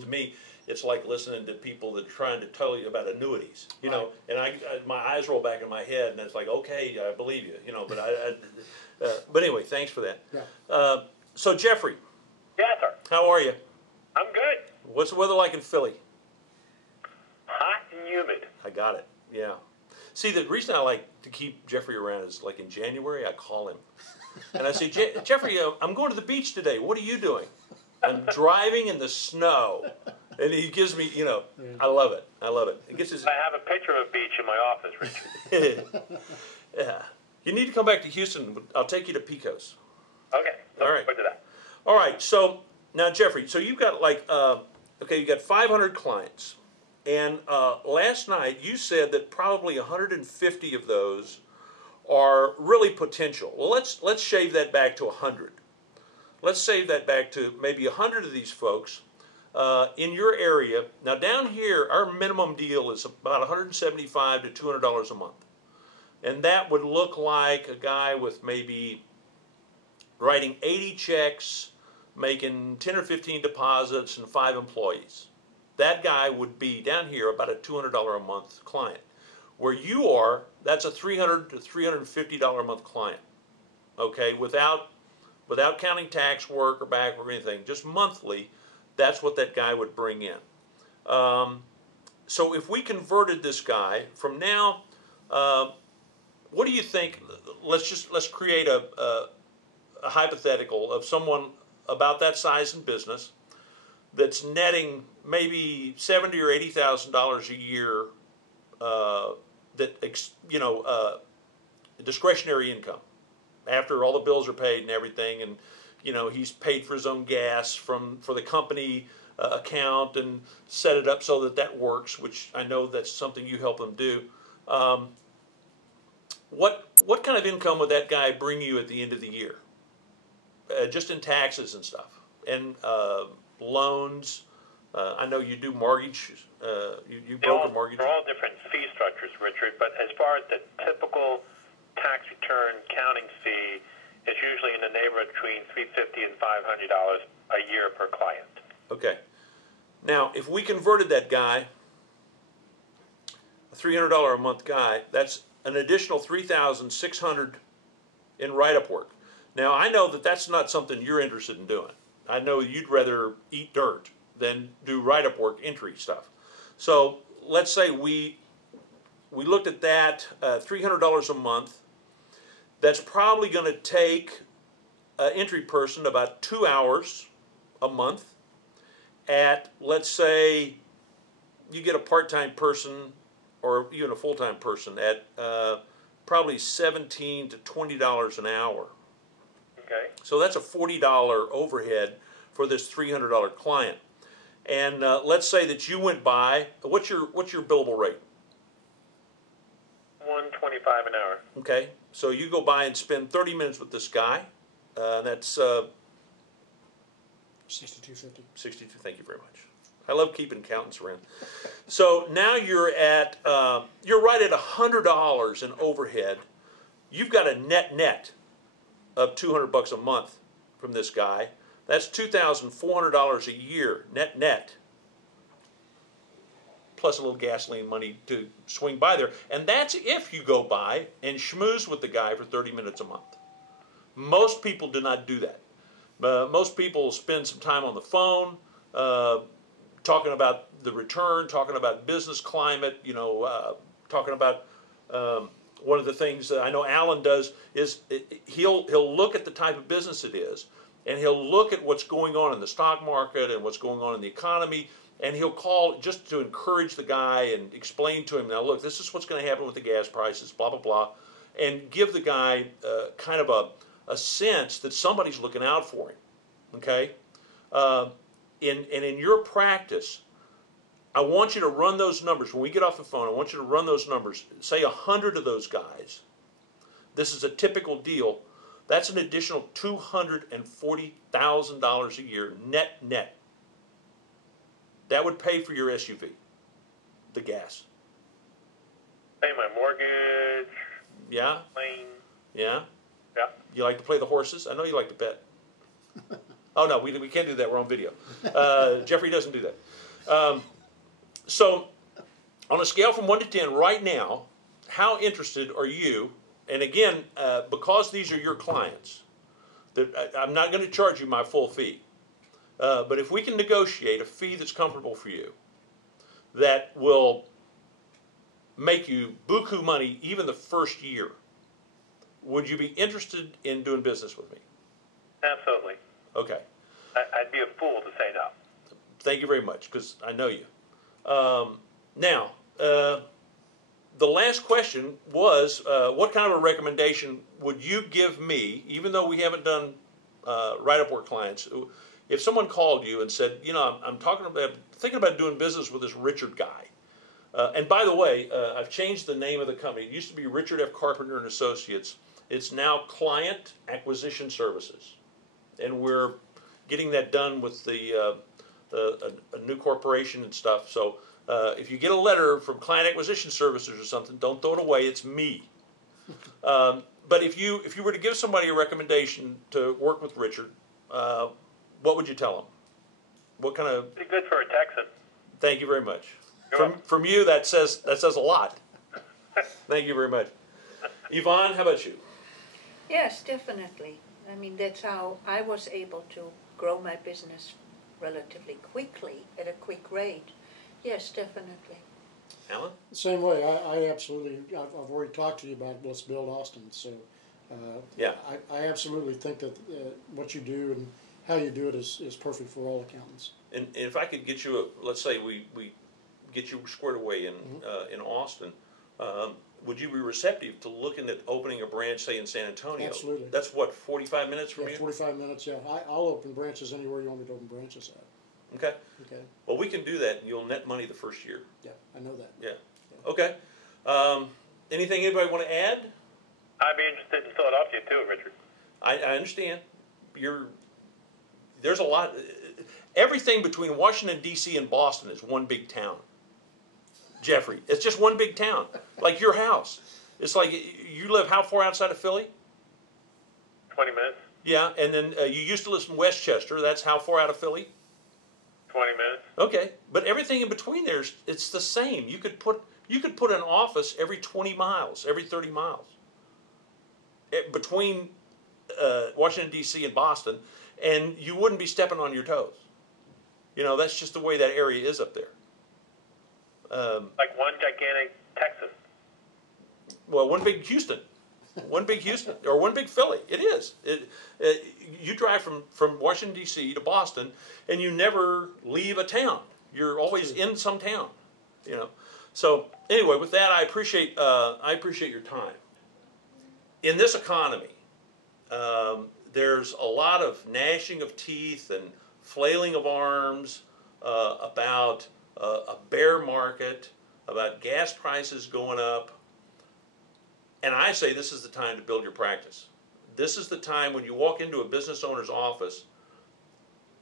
To me, it's like listening to people that are trying to tell you about annuities, you know, and my eyes roll back in my head, and it's like, okay, I believe you, you know, but but anyway, thanks for that. Yeah. So Jeffrey, Yes, sir. how are you? I'm good. What's the weather like in Philly? Hot and humid. I got it. Yeah. See, the reason I like to keep Jeffrey around is like in January, I call him, and I say, Jeffrey, I'm going to the beach today. What are you doing? I'm driving in the snow. And he gives me, you know, I love it. I love it. It gets his. I have a picture of a beach in my office, Richard. Yeah. You need to come back to Houston. I'll take you to Pecos. Okay. All right. Look at that. All right. So now, Jeffrey, so you've got like, okay, you got 500 clients. And last night you said that probably 150 of those are really potential. Well, let's shave that back to 100. Let's save that back to maybe 100 of these folks in your area. Now down here, our minimum deal is about $175 to $200 a month. And that would look like a guy with maybe writing 80 checks, making 10 or 15 deposits, and 5 employees. That guy would be down here about a $200 a month client. Where you are, that's a $300 to $350 a month client. Okay, without counting tax work or back or anything, just monthly, that's what that guy would bring in. So if we converted this guy from now, what do you think? Let's create a hypothetical of someone about that size in business that's netting maybe $70,000 or $80,000 a year. Discretionary income. After all the bills are paid and everything, and you know he's paid for his own gas for the company account and set it up so that works, which I know that's something you help them do. What kind of income would that guy bring you at the end of the year, just in taxes and stuff and loans? I know you do mortgage. You broker mortgage. They're all different fee structures, Richard. But as far as the typical tax return counting fee, is usually in the neighborhood between $350 and $500 a year per client. Okay. Now, if we converted that guy, a $300 a month guy, that's an additional $3,600 in write-up work. Now, I know that that's not something you're interested in doing. I know you'd rather eat dirt than do write-up work, entry stuff. So let's say we looked at that, $300 a month. That's probably going to take an entry person about 2 hours a month at, let's say, you get a part-time person or even a full-time person at probably $17 to $20 an hour. Okay. So that's a $40 overhead for this $300 client. And let's say that you went by, what's your billable rate? $125 an hour. Okay, so you go by and spend 30 minutes with this guy. That's $62.50. 62. Thank you very much. I love keeping accountants around. So now you're at you're right at $100 in overhead. You've got a net of $200 a month from this guy. That's $2,400 a year net. Plus a little gasoline money to swing by there. And that's if you go by and schmooze with the guy for 30 minutes a month. Most people do not do that. Most people spend some time on the phone, talking about the return, talking about business climate, you know, talking about one of the things that I know Alan does is he'll look at the type of business it is, and he'll look at what's going on in the stock market and what's going on in the economy, and he'll call just to encourage the guy and explain to him, now look, this is what's going to happen with the gas prices, blah, blah, blah, and give the guy kind of a sense that somebody's looking out for him, okay? In your practice, I want you to run those numbers. When we get off the phone, I want you to run those numbers. Say 100 of those guys. This is a typical deal. That's an additional $240,000 a year net. That would pay for your SUV, the gas. Pay my mortgage. Yeah? Plane. Yeah? Yeah. You like to play the horses? I know you like to bet. Oh, no, we can't do that. We're on video. Jeffrey doesn't do that. So, on a scale from 1 to 10, right now, how interested are you? And again, because these are your clients, I'm not going to charge you my full fee. But if we can negotiate a fee that's comfortable for you, that will make you buku money even the first year, would you be interested in doing business with me? Absolutely. Okay. I'd be a fool to say no. Thank you very much, because I know you. Now, the last question was, what kind of a recommendation would you give me, even though we haven't done write-up work clients, if someone called you and said, you know, I'm thinking about doing business with this Richard guy. And by the way, I've changed the name of the company. It used to be Richard F. Carpenter and Associates. It's now Client Acquisition Services. And we're getting that done with a new corporation and stuff. So if you get a letter from Client Acquisition Services or something, don't throw it away. It's me. But if you were to give somebody a recommendation to work with Richard, what would you tell them? What kind of? Pretty good for a Texan. Thank you very much. You're From you, that says a lot. Thank you very much. Yvonne, how about you? Yes, definitely. I mean, that's how I was able to grow my business relatively quickly, at a quick rate. Yes, definitely. Alan? Same way. I absolutely, I've already talked to you about Let's Build Austin, so Yeah. I absolutely think that what you do and how you do it is perfect for all accountants. And if I could get you, let's say we get you squared away in Austin, would you be receptive to looking at opening a branch, say, in San Antonio? Absolutely. That's what, 45 minutes from you? 45 minutes, yeah. I'll open branches anywhere you want me to open branches at. Okay. Okay. Well, we can do that, and you'll net money the first year. Yeah, I know that. Yeah. Okay. Anything anybody want to add? I'd be interested in Philadelphia too, Richard. I understand. There's a lot. Everything between Washington, D.C. and Boston is one big town. Jeffrey, it's just one big town. Like your house. It's like you live how far outside of Philly? 20 minutes. Yeah, and then you used to live in Westchester. That's how far out of Philly? 20 minutes. Okay, but everything in between there, it's the same. You could put an office every 20 miles, every 30 miles. Between Washington, D.C. and Boston, and you wouldn't be stepping on your toes. You know, that's just the way that area is up there. Like one gigantic Texas. Well, one big Houston. One big Houston, or one big Philly. It is. You drive from Washington, D.C. to Boston, and you never leave a town. You're always in some town, you know. So anyway, with that, I appreciate your time. In this economy, there's a lot of gnashing of teeth and flailing of arms about a bear market, about gas prices going up. And I say this is the time to build your practice. This is the time when you walk into a business owner's office,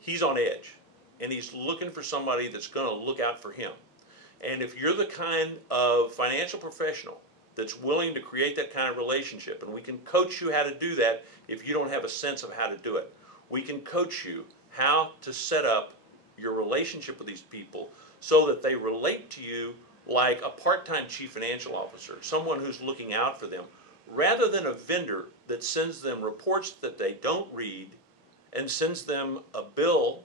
he's on edge, and he's looking for somebody that's going to look out for him. And if you're the kind of financial professional that's willing to create that kind of relationship, and we can coach you how to do that if you don't have a sense of how to do it. We can coach you how to set up your relationship with these people so that they relate to you like a part-time chief financial officer, someone who's looking out for them, rather than a vendor that sends them reports that they don't read and sends them a bill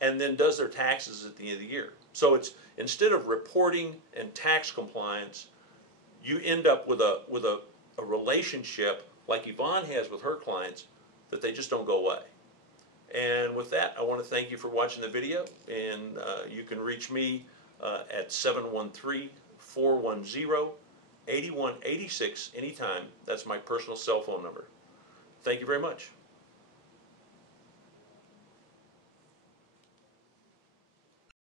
and then does their taxes at the end of the year. So it's, instead of reporting and tax compliance, you end up with a relationship like Yvonne has with her clients that they just don't go away. And with that, I want to thank you for watching the video, and you can reach me at 713-410-8186 anytime. That's my personal cell phone number. Thank you very much.